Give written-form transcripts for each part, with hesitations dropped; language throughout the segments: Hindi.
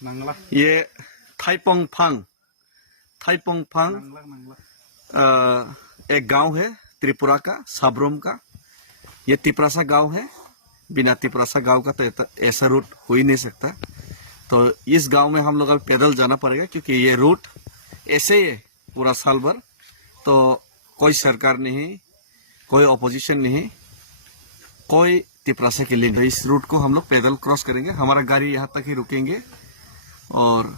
ये थाईपोंग फांग एक गांव है त्रिपुरा का, साब्रोम का। ये तिपरासा गांव है। बिना तिपरासा गांव का तो ऐसा रूट हो ही नहीं सकता। तो इस गांव में हम लोग अब पैदल जाना पड़ेगा, क्योंकि ये रूट ऐसे ही है पूरा साल भर। तो कोई सरकार नहीं, कोई ऑपोजिशन नहीं, कोई तिपरासा के लिए। तो इस रूट को हम लोग पैदल क्रॉस करेंगे। हमारा गाड़ी यहाँ तक ही रुकेंगे और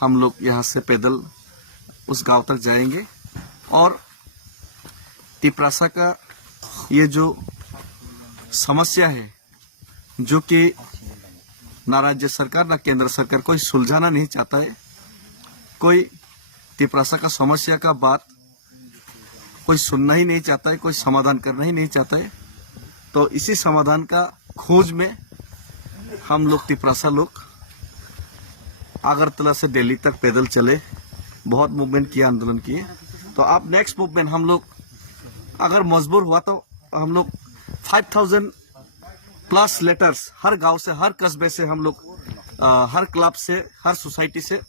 हम लोग यहाँ से पैदल उस गांव तक जाएंगे। और तिपरासा का ये जो समस्या है, जो कि ना राज्य सरकार ना केंद्र सरकार कोई सुलझाना नहीं चाहता है, कोई तिपरासा का समस्या का बात कोई सुनना ही नहीं चाहता है, कोई समाधान करना ही नहीं चाहता है। तो इसी समाधान का खोज में हम लोग तिपरासा लोग अगरतला से दिल्ली तक पैदल चले, बहुत मूवमेंट किया, आंदोलन किए। तो अब नेक्स्ट मूवमेंट हम लोग अगर मजबूर हुआ तो हम लोग 5000 प्लस लेटर्स हर गांव से, हर कस्बे से हम लोग, हर क्लब से, हर सोसाइटी से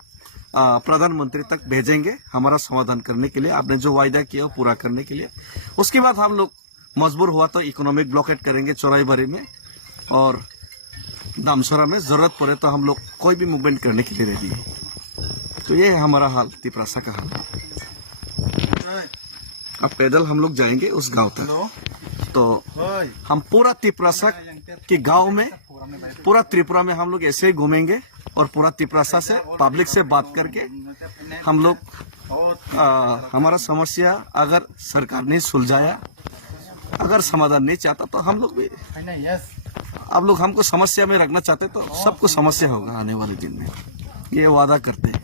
प्रधानमंत्री तक भेजेंगे हमारा समाधान करने के लिए, आपने जो वायदा किया वो पूरा करने के लिए। उसके बाद हम लोग मजबूर हुआ तो इकोनॉमिक ब्लॉकेट करेंगे चौराईबारी में, और दामसोरा में जरूरत पड़े तो हम लोग कोई भी मूवमेंट करने के लिए रेडी है। तो ये है हमारा हाल, तिपरासा का हाल। अब पैदल हम लोग जाएंगे उस गांव तक। तो हम पूरा तिपरासा के गांव में, पूरा त्रिपुरा में हम लोग ऐसे ही घूमेंगे और पूरा तिपरासा से पब्लिक से बात करके हम लोग हमारा समस्या अगर सरकार ने सुलझाया, अगर समाधान नहीं चाहता तो हम लोग भी, आप लोग हमको समस्या में रखना चाहते तो सबको समस्या होगा आने वाले दिन में, ये वादा करते हैं।